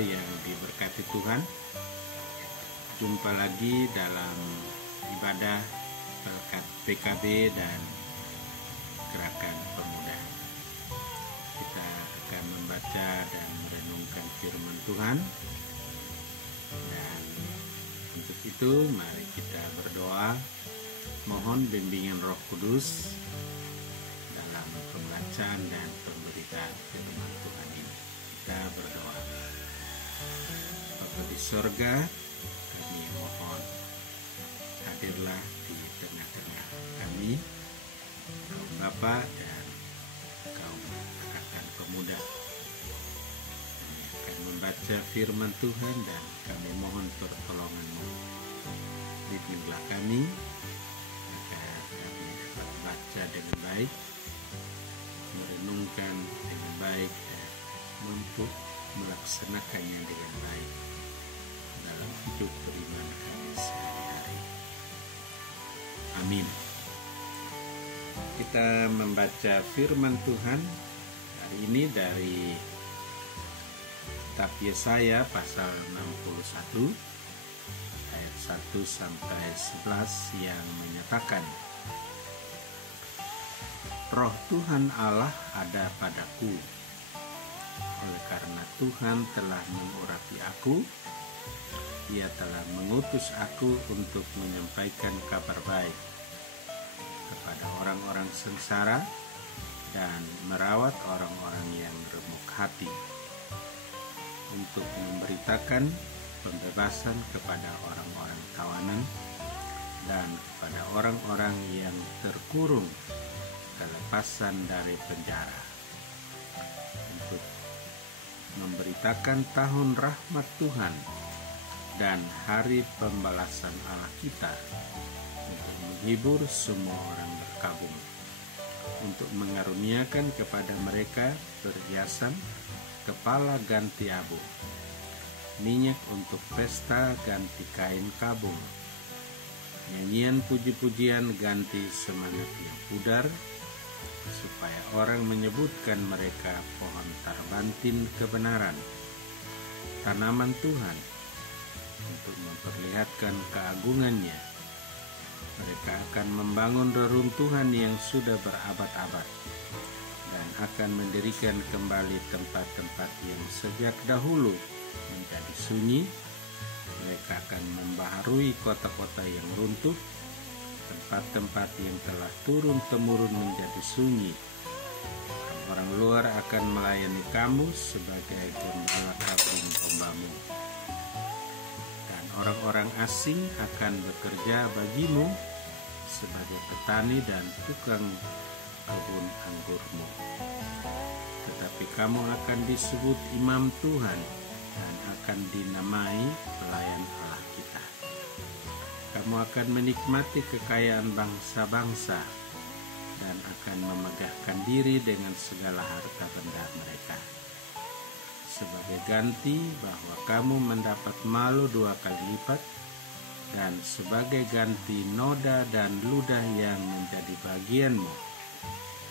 yang diberkati Tuhan. Jumpa lagi dalam ibadah PKB dan Gerakan Pemuda. Kita akan membaca dan merenungkan firman Tuhan. Dan untuk itu mari kita berdoa, mohon bimbingan Roh Kudus dalam pembacaan dan pemberitaan firman Tuhan ini. Kita berdoa. Bapa di sorga, kami mohon hadirlah di tengah-tengah kami, kaum Bapa dan kaum Gerakan Pemuda. Kami akan membaca firman Tuhan dan kami mohon pertolongan-Mu. Bimbinglah kami agar kami dapat baca dengan baik, merenungkan dengan baik, dan untuk melaksanakannya dengan baik dalam hidup beriman kami sehari-hari. Amin. Kita membaca firman Tuhan hari ini dari kitab Yesaya pasal 61 ayat 1 sampai 11 yang menyatakan, Roh Tuhan Allah ada padaku, oleh karena Tuhan telah mengurapi aku. Ia telah mengutus aku untuk menyampaikan kabar baik kepada orang-orang sengsara dan merawat orang-orang yang remuk hati, untuk memberitakan pembebasan kepada orang-orang tawanan dan kepada orang-orang yang terkurung kelepasan dari penjara, untuk memberitakan tahun rahmat Tuhan dan hari pembalasan Allah kita, untuk menghibur semua orang berkabung, untuk mengaruniakan kepada mereka perhiasan kepala ganti abu, minyak untuk pesta ganti kain kabung, nyanyian puji-pujian ganti semangat yang pudar, supaya orang menyebutkan mereka pohon tarbantin kebenaran, tanaman Tuhan, untuk memperlihatkan keagungannya. Mereka akan membangun reruntuhan yang sudah berabad-abad dan akan mendirikan kembali tempat-tempat yang sejak dahulu menjadi sunyi. Mereka akan membaharui kota-kota yang runtuh, tempat-tempat yang telah turun-temurun menjadi sunyi. Orang luar akan melayani kamu sebagai gembala kabin dombamu, dan orang-orang asing akan bekerja bagimu sebagai petani dan tukang kebun anggurmu. Tetapi kamu akan disebut imam Tuhan dan akan dinamai pelayan Allah kita. Kamu akan menikmati kekayaan bangsa-bangsa dan akan memegahkan diri dengan segala harta benda mereka, sebagai ganti bahwa kamu mendapat malu 2 kali lipat, dan sebagai ganti noda dan ludah yang menjadi bagianmu.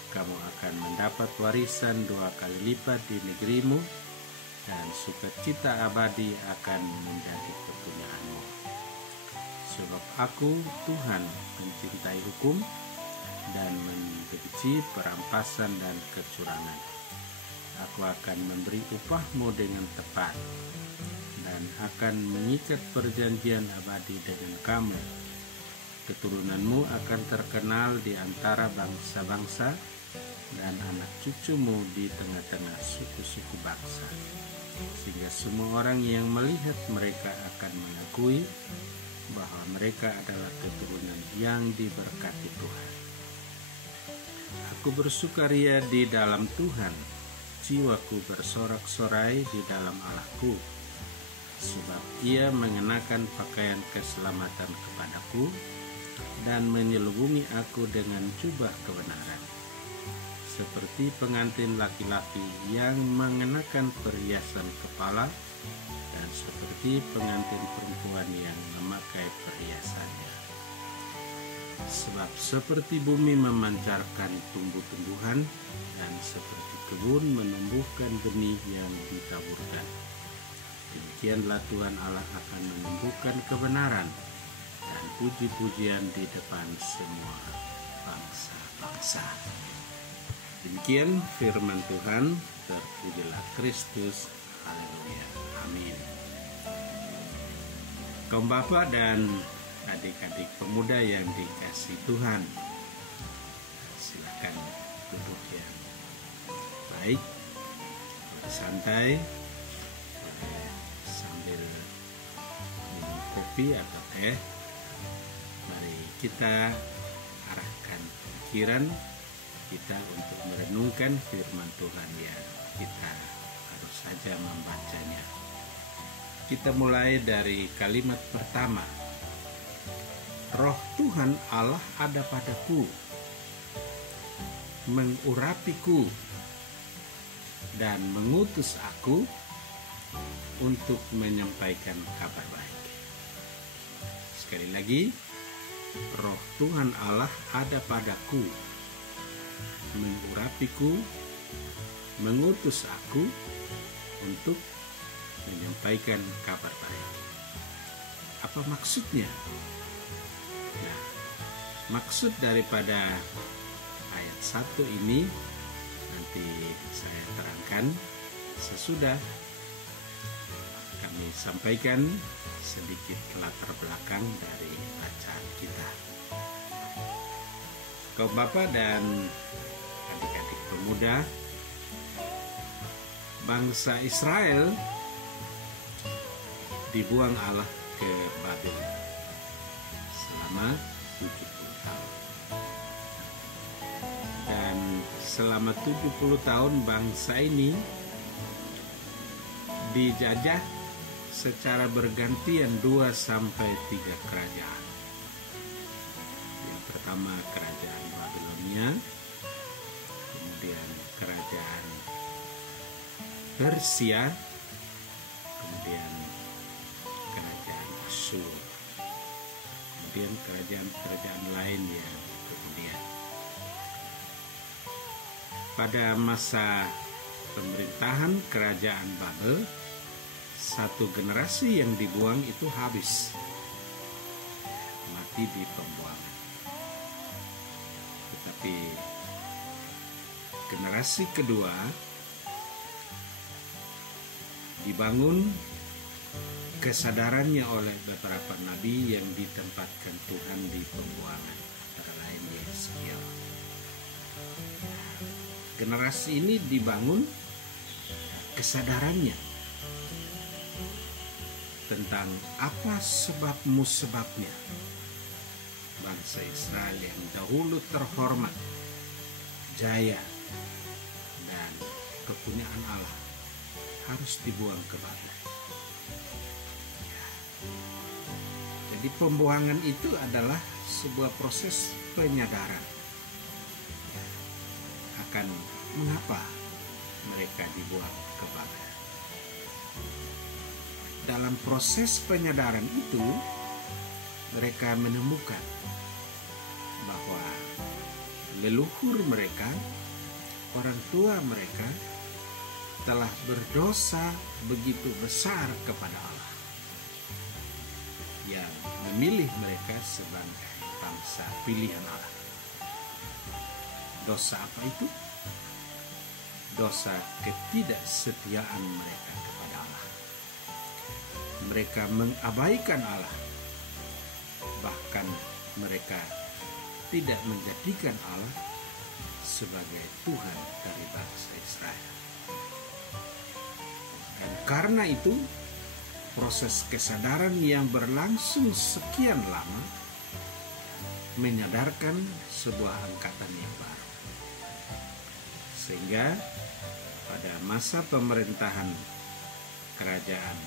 Kamu akan mendapat warisan 2 kali lipat di negerimu, dan sukacita abadi akan menjadi kepunyaanmu. Sebab aku, Tuhan, mencintai hukum dan membenci perampasan dan kecurangan. Aku akan memberi upahmu dengan tepat dan akan mengikat perjanjian abadi dengan kamu. Keturunanmu akan terkenal di antara bangsa-bangsa dan anak cucumu di tengah-tengah suku-suku bangsa, sehingga semua orang yang melihat mereka akan mengakui bahwa mereka adalah keturunan yang diberkati Tuhan. Aku bersukaria di dalam Tuhan, jiwaku bersorak-sorai di dalam Allahku, sebab Ia mengenakan pakaian keselamatan kepadaku dan menyelubungi aku dengan jubah kebenaran, seperti pengantin laki-laki yang mengenakan perhiasan kepala, dan seperti pengantin perempuan yang memakai perhiasannya. Sebab seperti bumi memancarkan tumbuh-tumbuhan, dan seperti kebun menumbuhkan benih yang ditaburkan, Demikianlah Tuhan Allah akan menumbuhkan kebenaran dan puji-pujian di depan semua bangsa-bangsa. Demikian firman Tuhan, terpujilah Kristus. Haleluya. Amin. Kaum bapak dan adik-adik pemuda yang dikasihi Tuhan, silakan duduk yang baik, bersantai, sambil minum kopi atau teh. Mari kita arahkan pikiran kita untuk merenungkan firman Tuhan yang kita harus saja membacanya. Kita mulai dari kalimat pertama. Roh Tuhan Allah ada padaku, mengurapiku dan mengutus aku untuk menyampaikan kabar baik. Sekali lagi, Roh Tuhan Allah ada padaku, mengurapiku, mengutus aku untuk menyampaikan kabar baik. Apa maksudnya? Nah, maksud daripada ayat 1 ini nanti saya terangkan sesudah kami sampaikan sedikit latar belakang dari bacaan kita. Kaum bapak dan adik-adik pemuda, bangsa Israel dibuang Allah ke Babel selama 70 tahun. Dan selama 70 tahun bangsa ini dijajah secara bergantian 2 sampai 3 kerajaan. Yang pertama kerajaan Babilonia, kemudian kerajaan Persia, kemudian kerajaan Asyur, kemudian kerajaan-kerajaan lain yang kemudian. Pada masa pemerintahan kerajaan Babel, satu generasi yang dibuang itu habis, mati di pembuangan. Tetapi generasi kedua dibangun kesadarannya oleh beberapa nabi yang ditempatkan Tuhan di pembuangan, antara lain Yeskiel. Generasi ini dibangun kesadarannya tentang apa sebab-musebabnya bangsa Israel yang dahulu terhormat, jaya, dan kepunyaan Allah harus dibuang ke Babel. Jadi pembuangan itu adalah sebuah proses penyadaran akan mengapa mereka dibuang ke Babel. Dalam proses penyadaran itu, mereka menemukan bahwa leluhur mereka, orang tua mereka, telah berdosa begitu besar kepada Allah yang memilih mereka sebagai bangsa pilihan Allah. Dosa apa itu? Dosa ketidaksetiaan mereka kepada Allah. Mereka mengabaikan Allah, bahkan mereka tidak menjadikan Allah sebagai Tuhan dari bangsa Israel. Dan karena itu, proses kesadaran yang berlangsung sekian lama menyadarkan sebuah angkatan yang baru. Sehingga pada masa pemerintahan kerajaan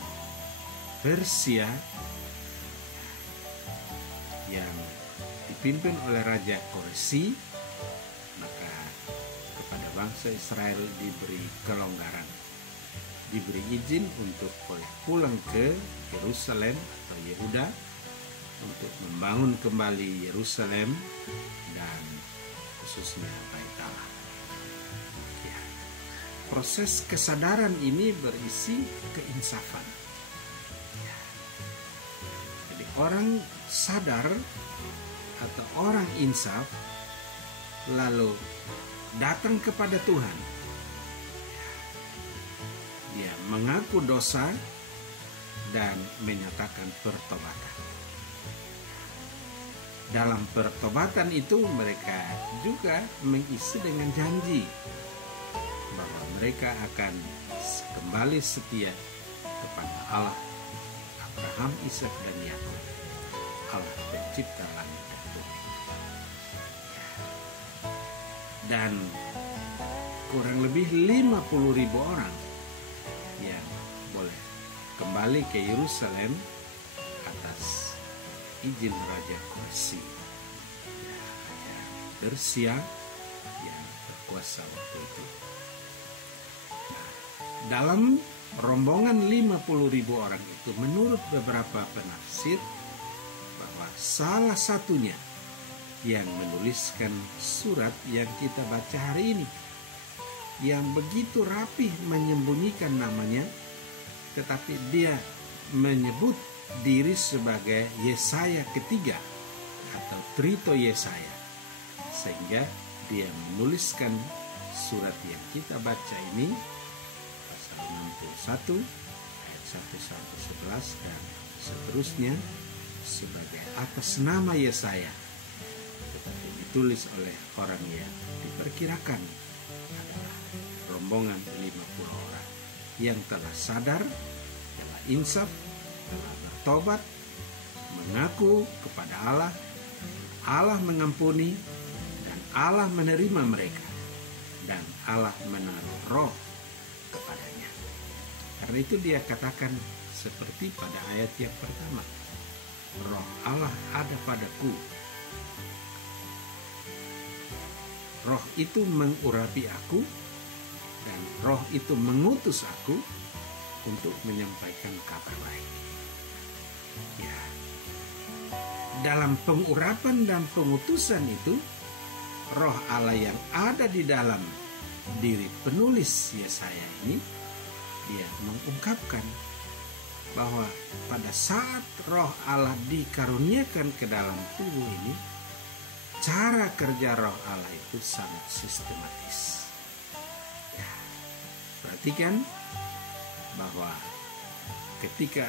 Persia yang dipimpin oleh Raja Koresi, maka kepada bangsa Israel diberi kelonggaran, diberi izin untuk boleh pulang ke Yerusalem atau Yehuda untuk membangun kembali Yerusalem dan khususnya Bait Allah. Ya. Proses kesadaran ini berisi keinsafan. orang sadar atau orang insaf lalu datang kepada Tuhan, dia mengaku dosa dan menyatakan pertobatan. Dalam pertobatan itu mereka juga mengisi dengan janji bahwa mereka akan kembali setia kepada Allah Abraham, Ishak dan Yakub, Allah pencipta langit dan bumi. Dan kurang lebih 50.000 orang yang boleh kembali ke Yerusalem atas izin Raja Korsi, Raja Persia yang berkuasa waktu itu. Nah, dalam rombongan 50.000 orang itu, menurut beberapa penafsir, bahwa salah satunya yang menuliskan surat yang kita baca hari ini, yang begitu rapih menyembunyikan namanya, tetapi dia menyebut diri sebagai Yesaya ketiga atau Trito Yesaya, sehingga dia menuliskan surat yang kita baca ini, pasal 61 ayat 1 sampai 11 dan seterusnya, sebagai atas nama Yesaya, tetapi ditulis oleh orang yang diperkirakan adalah rombongan 50 orang yang telah sadar, telah insaf, telah bertobat, mengaku kepada Allah, Allah mengampuni, dan Allah menerima mereka, dan Allah menaruh roh kepadanya. Karena itu dia katakan seperti pada ayat yang pertama, roh Allah ada padaku. Roh itu mengurapi aku, dan roh itu mengutus aku untuk menyampaikan kabar baik. Ya, dalam pengurapan dan pengutusan itu, roh Allah yang ada di dalam diri penulis Yesaya ini, dia mengungkapkan bahwa pada saat roh Allah dikaruniakan ke dalam tubuh ini, cara kerja roh Allah itu sangat sistematis. Ya, perhatikan bahwa ketika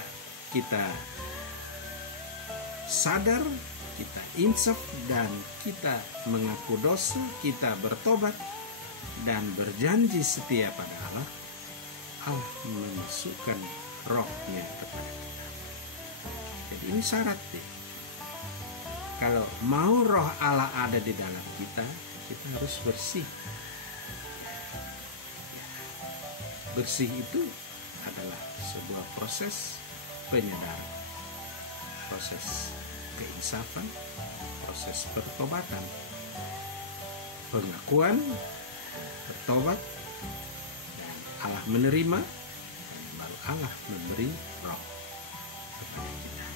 kita sadar, kita insaf, dan kita mengaku dosa, kita bertobat dan berjanji setia pada Allah, Allah memasukkan rohnya kepada kita. Jadi ini syarat deh. Kalau mau roh Allah ada di dalam kita, kita harus bersih. Bersih itu adalah sebuah proses penyadaran, proses keinsafan, proses pertobatan, pengakuan, bertobat, dan Allah menerima, dan baru Allah memberi roh kepada kita.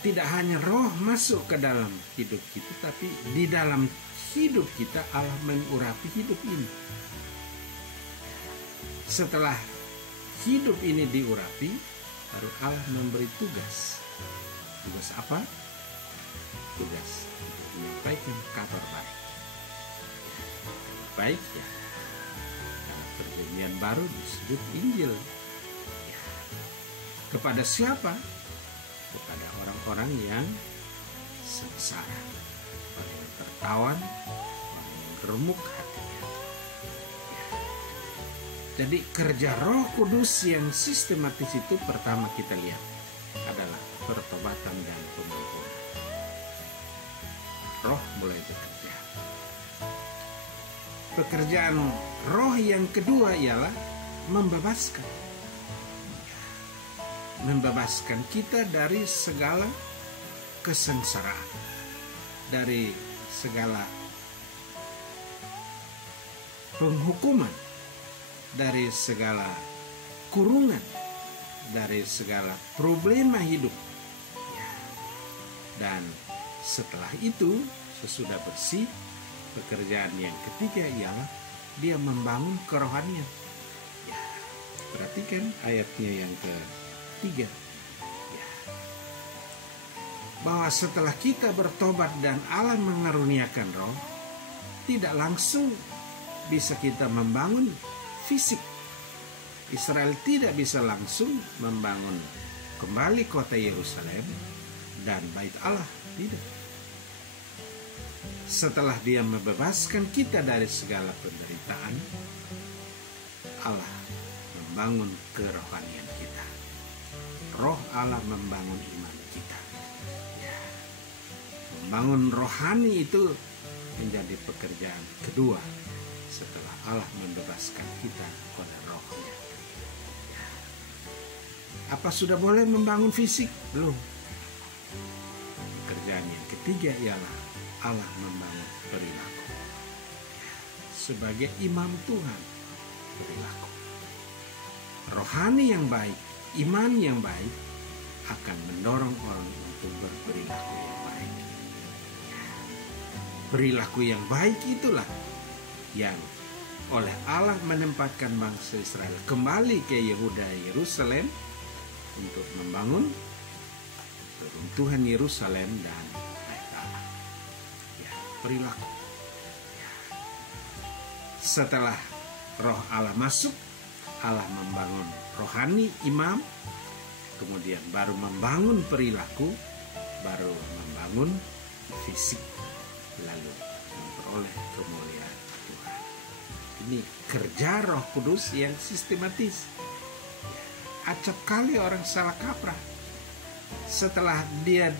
Tidak hanya roh masuk ke dalam hidup kita, tapi di dalam hidup kita Allah mengurapi hidup ini. Setelah hidup ini diurapi, baru Allah memberi tugas. Tugas apa? Tugas untuk menyampaikan kabar baik. Baik ya, dalam perjanjian baru disebut Injil. Ya. Kepada siapa? Kepada orang-orang yang sengsara, orang yang tertawan, orang yang remuk hatinya. Ya. Jadi kerja Roh Kudus yang sistematis itu pertama kita lihat adalah pertobatan dan pengampunan. Roh mulai bekerja. Pekerjaan roh yang kedua ialah membebaskan. Membebaskan kita dari segala kesengsaraan, dari segala penghukuman, dari segala kurungan, dari segala problema hidup. Ya. Dan setelah itu, sesudah bersih, pekerjaan yang ketiga ialah dia membangun kerohanian. Ya. Perhatikan ayatnya yang ketiga. Ya. bahwa setelah kita bertobat dan Allah mengaruniakan roh, tidak langsung bisa kita membangun fisik. Israel tidak bisa langsung membangun kembali kota Yerusalem dan bait Allah, tidak. Setelah Dia membebaskan kita dari segala penderitaan, Allah membangun kerohanian kita. Roh Allah membangun iman kita. Ya. Membangun rohani itu menjadi pekerjaan kedua setelah Allah membebaskan kita oleh rohnya. Ya. Apa sudah boleh membangun fisik? Belum. Pekerjaan yang ketiga ialah Allah membangun perilaku. Ya. Sebagai imam Tuhan, perilaku. Rohani yang baik, iman yang baik akan mendorong orang untuk berperilaku yang baik. Perilaku yang baik itulah yang oleh Allah menempatkan bangsa Israel kembali ke Yehuda Yerusalem untuk membangun peruntuhan Yerusalem dan bait Allah. Ya, perilaku. Ya. Setelah roh Allah masuk, Allah membangun rohani imam, kemudian baru membangun perilaku, baru membangun fisik, lalu memperoleh kemuliaan Tuhan. Ini kerja Roh Kudus yang sistematis. Acap kali orang salah kaprah. Setelah dia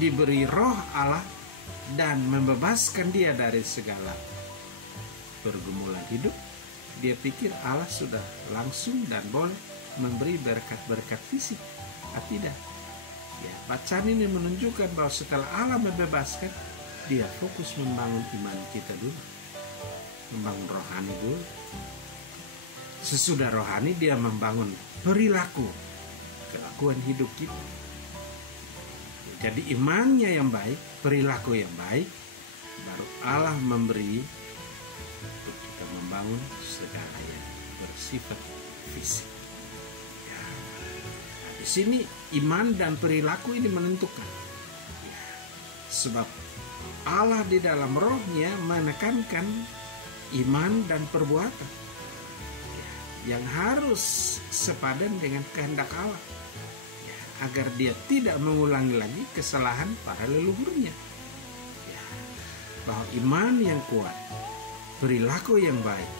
diberi roh Allah dan membebaskan dia dari segala pergumulan hidup, dia pikir Allah sudah langsung dan boleh memberi berkat-berkat fisik. Tidak. Ya, bacaan ini menunjukkan bahwa setelah Allah membebaskan, dia fokus membangun iman kita dulu, membangun rohani dulu. Sesudah rohani, dia membangun perilaku, kelakuan hidup kita. Jadi imannya yang baik, perilaku yang baik, baru Allah memberi untuk kita membangun segala yang bersifat fisik. Ya. Nah, di sini iman dan perilaku ini menentukan. Ya. Sebab Allah di dalam rohnya menekankan iman dan perbuatan yang harus sepadan dengan kehendak Allah, ya, agar dia tidak mengulangi lagi kesalahan para leluhurnya. Ya, bahwa iman yang kuat, perilaku yang baik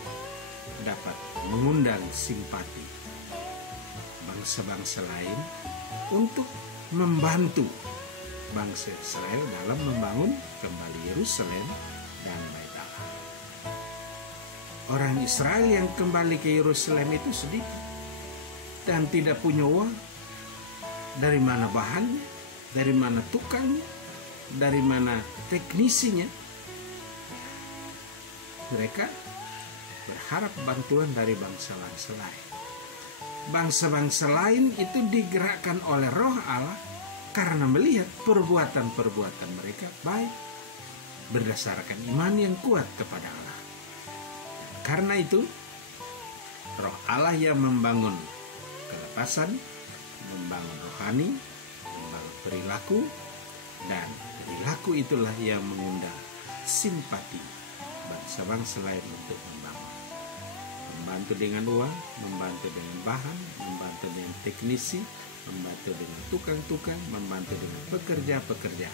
dapat mengundang simpati bangsa-bangsa lain untuk membantu bangsa Israel dalam membangun kembali Yerusalem dan bait Allah. Orang Israel yang kembali ke Yerusalem itu sedikit dan tidak punya uang. Dari mana bahannya? Dari mana tukangnya? Dari mana teknisinya? Mereka berharap bantuan dari bangsa-bangsa lain. Bangsa-bangsa lain itu digerakkan oleh roh Allah karena melihat perbuatan-perbuatan mereka baik berdasarkan iman yang kuat kepada Allah. Karena itu, roh Allah yang membangun kelepasan, membangun rohani, membangun perilaku, dan perilaku itulah yang mengundang simpati bangsa-bangsa lain untuk membangun. Membantu dengan uang, membantu dengan bahan, membantu dengan teknisi, membantu dengan tukang-tukang, membantu dengan pekerja-pekerja.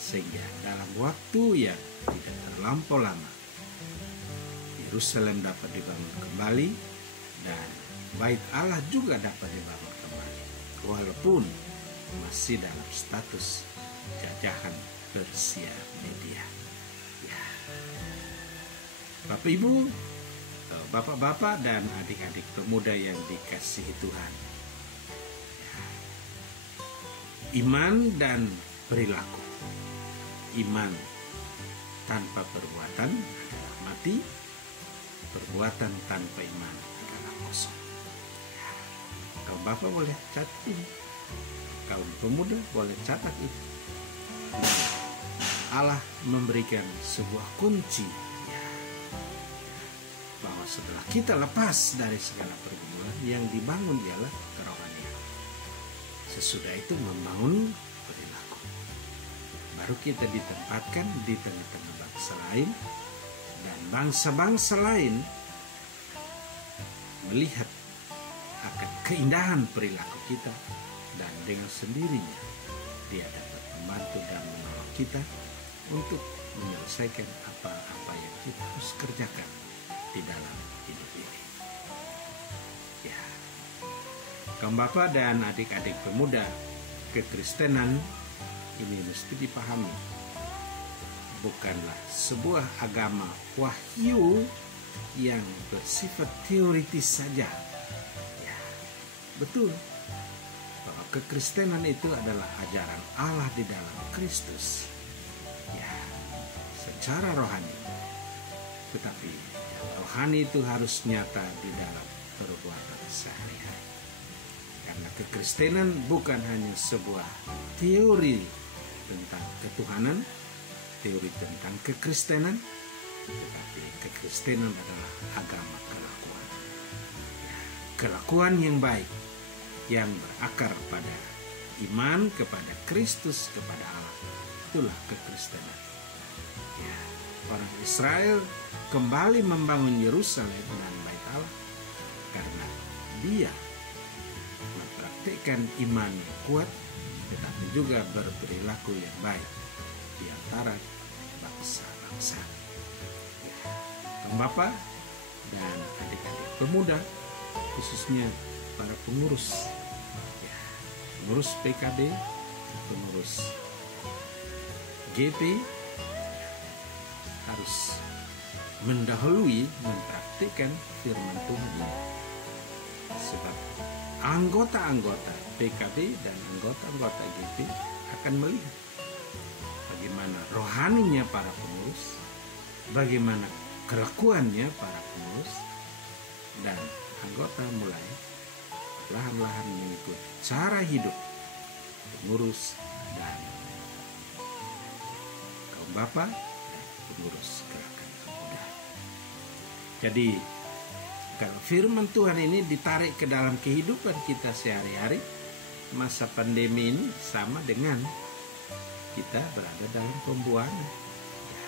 Sehingga dalam waktu yang tidak terlampau lama, Yerusalem dapat dibangun kembali dan bait Allah juga dapat dibangun kembali, walaupun masih dalam status jajahan Persia Media. Ya. Bapak Ibu, bapak-bapak dan adik-adik pemuda yang dikasihi Tuhan, ya. Iman dan perilaku. Iman tanpa perbuatan adalah mati. Perbuatan tanpa iman adalah kosong. Ya. Kaum bapak boleh catat ini, kaum pemuda boleh catat itu. Nah, Allah memberikan sebuah kunci, ya, bahwa setelah kita lepas dari segala pergumulan, yang dibangun ialah kerohanian. Sesudah itu membangun perilaku. baru kita ditempatkan di tengah-tengah bangsa lain, dan bangsa-bangsa lain melihat akan keindahan perilaku kita, dan dengan sendirinya dia dapat membantu dan menolong kita untuk menyelesaikan apa-apa yang kita harus kerjakan di dalam hidup ini. Ya, kaum bapak dan adik-adik pemuda, kekristenan ini mesti dipahami bukanlah sebuah agama wahyu yang bersifat teoritis saja. Ya, betul bahwa kekristenan itu adalah ajaran Allah di dalam Kristus. Ya, secara rohani. Tetapi rohani itu harus nyata di dalam perbuatan sehari-hari. Karena kekristenan bukan hanya sebuah teori tentang ketuhanan, teori tentang kekristenan, tetapi kekristenan adalah agama kelakuan. Ya, kelakuan yang baik, yang berakar pada iman kepada Kristus, kepada Allah. Itulah kekristenan. Ya, orang Israel kembali membangun Yerusalem dan Bait Allah karena dia mempraktikkan iman yang kuat, tetapi juga berperilaku yang baik di antara bangsa-bangsa. Ya, Bapak dan adik-adik pemuda, khususnya para pengurus, ya, pengurus PKB, pengurus GP, harus mendahului mempraktikkan firman Tuhan ini. Sebab anggota-anggota PKB dan anggota-anggota GP akan melihat bagaimana rohaninya para pengurus, bagaimana kelakuannya para pengurus, dan anggota mulai perlahan-lahan mengikut cara hidup pengurus dan kaum bapak dan pengurus gerakan pemuda. Jadi kalau firman Tuhan ini ditarik ke dalam kehidupan kita sehari-hari, masa pandemi ini sama dengan kita berada dalam pembuangan. Ya,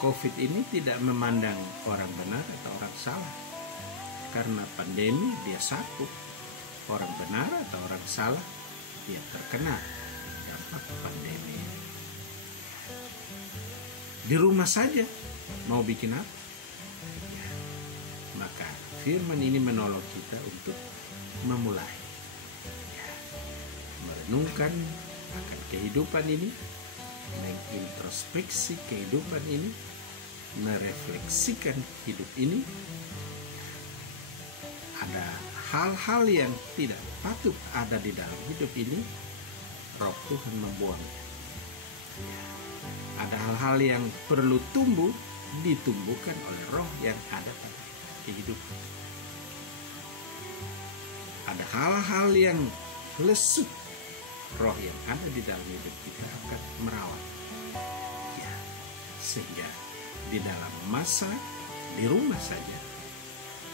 COVID ini tidak memandang orang benar atau orang salah. Karena pandemi dia satu, orang benar atau orang salah dia terkena dampak pandemi. Di rumah saja mau bikin apa? Ya, maka firman ini menolong kita untuk memulai, ya, merenungkan akan kehidupan ini, mengintrospeksi kehidupan ini, merefleksikan hidup ini. Ada hal-hal yang tidak patut ada di dalam hidup ini, Roh Tuhan membuangnya. Ya, ada hal-hal yang perlu tumbuh, ditumbuhkan oleh Roh yang ada pada kehidupan. Ada hal-hal yang lesu, Roh yang ada di dalam hidup kita akan merawat. Ya, sehingga di dalam masa di rumah saja,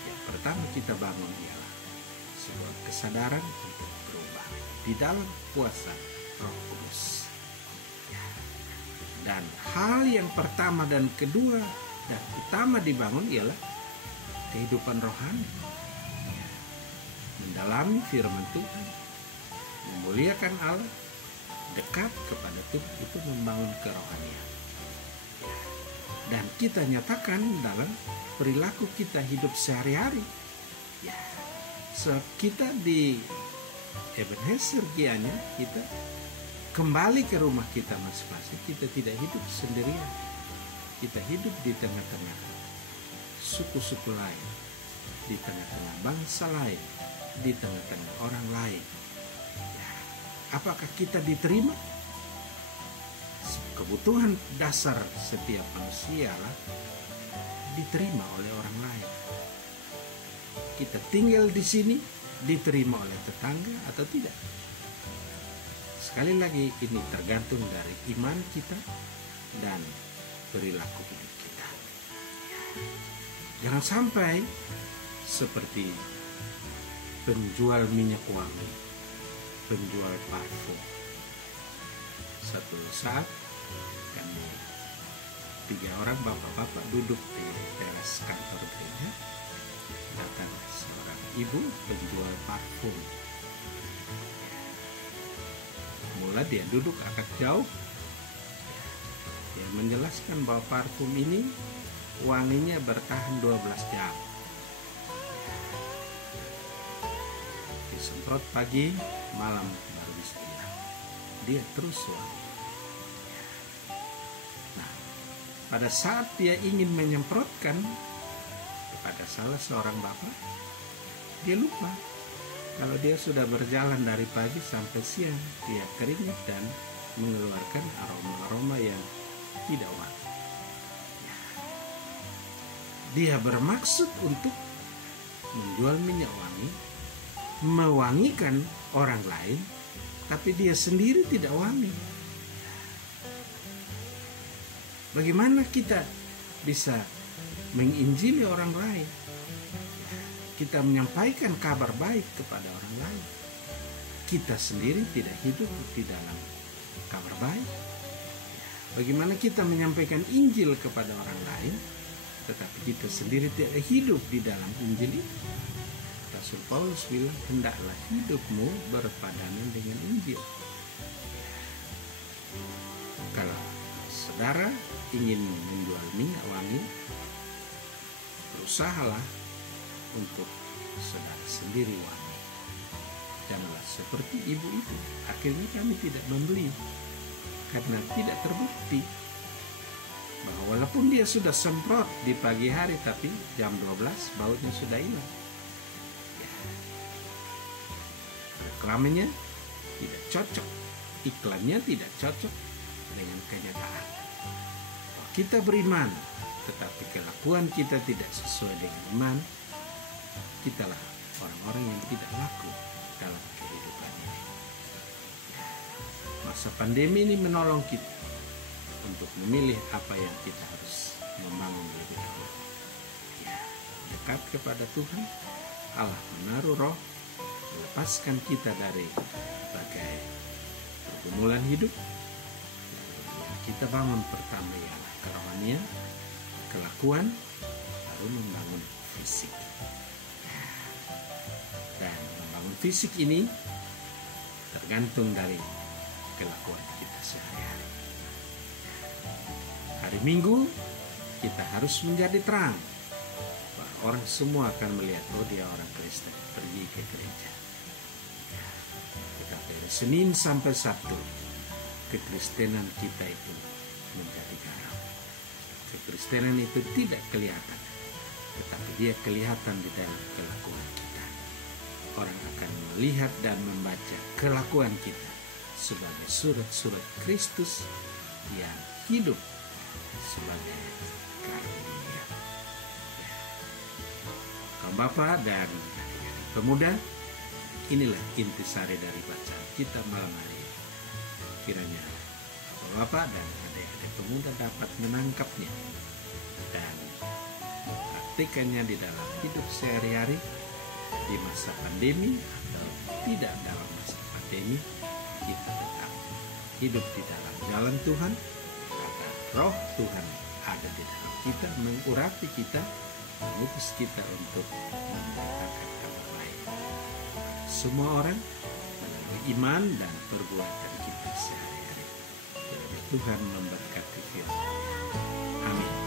yang pertama kita bangun ialah sebuah kesadaran untuk berubah di dalam kuasa Roh Kudus. Ya. Dan hal yang pertama dan kedua dan utama dibangun ialah kehidupan rohani. Ya. Mendalami firman Tuhan, memuliakan Allah, dekat kepada Tuhan, itu membangun kerohanian. Ya. Dan kita nyatakan dalam perilaku kita hidup sehari-hari. Ya, so kita di Ebenezer Gianyar, kita kembali ke rumah kita masing-masing. Kita tidak hidup sendirian. Kita hidup di tengah-tengah suku-suku lain, di tengah-tengah bangsa lain, di tengah-tengah orang lain. Ya, apakah kita diterima? Kebutuhan dasar setiap manusia lah diterima oleh orang lain. Kita tinggal di sini, diterima oleh tetangga atau tidak? Sekali lagi, ini tergantung dari iman kita dan perilaku hidup kita. Jangan sampai seperti penjual minyak wangi, penjual parfum, Satu saat kami 3 orang bapak-bapak duduk di teras kantor gereja. Datang seorang ibu penjual parfum. Mula dia duduk agak jauh. Dia menjelaskan bahwa parfum ini wanginya bertahan 12 jam. Disemprot pagi, malam baru bisa hilang. Dia terus wangi. Nah, pada saat dia ingin menyemprotkan kepada salah seorang bapak, dia lupa kalau dia sudah berjalan dari pagi sampai siang, dia keringat dan mengeluarkan aroma-aroma yang tidak wangi. Dia bermaksud untuk menjual minyak wangi, mewangikan orang lain, tapi dia sendiri tidak wangi. Bagaimana kita bisa menginjili orang lain? Kita menyampaikan kabar baik kepada orang lain. Kita sendiri tidak hidup di dalam kabar baik. Bagaimana kita menyampaikan Injil kepada orang lain, tetapi kita sendiri tidak hidup di dalam Injil itu? Rasul Paulus bilang, hendaklah hidupmu berpadanan dengan Injil. Kalau saudara ingin menjual minyak wangi, berusahalah untuk saudara sendiri wangi. Janganlah seperti ibu itu. Akhirnya kami tidak membeli karena tidak terbukti bahwa walaupun dia sudah semprot di pagi hari, tapi jam 12 baunya sudah hilang. Reklamnya tidak cocok, iklannya tidak cocok dengan kenyataan. Kita beriman, tetapi kelakuan kita tidak sesuai dengan iman, kitalah orang-orang yang tidak laku dalam kehidupan ini. Masa pandemi ini menolong kita untuk memilih apa yang kita harus membangun lebih dahulu. Dekat kepada Tuhan, Allah menaruh roh, melepaskan kita dari berbagai pergumulan hidup. Kita bangun pertama ialah kerohanian, kelakuan, lalu membangun fisik. Dan membangun fisik ini tergantung dari kelakuan kita sehari-hari. Hari Minggu kita harus menjadi terang. Orang semua akan melihat, oh dia orang Kristen, pergi ke gereja. Tetapi dari Senin sampai Sabtu, kekristenan kita itu menjadi garam. Kekristenan itu tidak kelihatan, tetapi dia kelihatan di dalam kelakuan kita. Orang akan melihat dan membaca kelakuan kita sebagai surat-surat Kristus yang hidup sebagai karunia. Kaum Bapak dan pemuda, inilah intisari dari bacaan kita malam hari ini. Kiranya Bapak dan adik-adik pemuda dapat menangkapnya dan praktikannya di dalam hidup sehari-hari, di masa pandemi atau tidak dalam masa pandemi. Kita tetap hidup di dalam jalan Tuhan, agar roh Tuhan ada di dalam kita, mengurapi kita, mengutus kita untuk memberitakan kabar baik semua orang melalui iman dan perbuatan kita sehari-hari. Tuhan memberkati firman. Amin.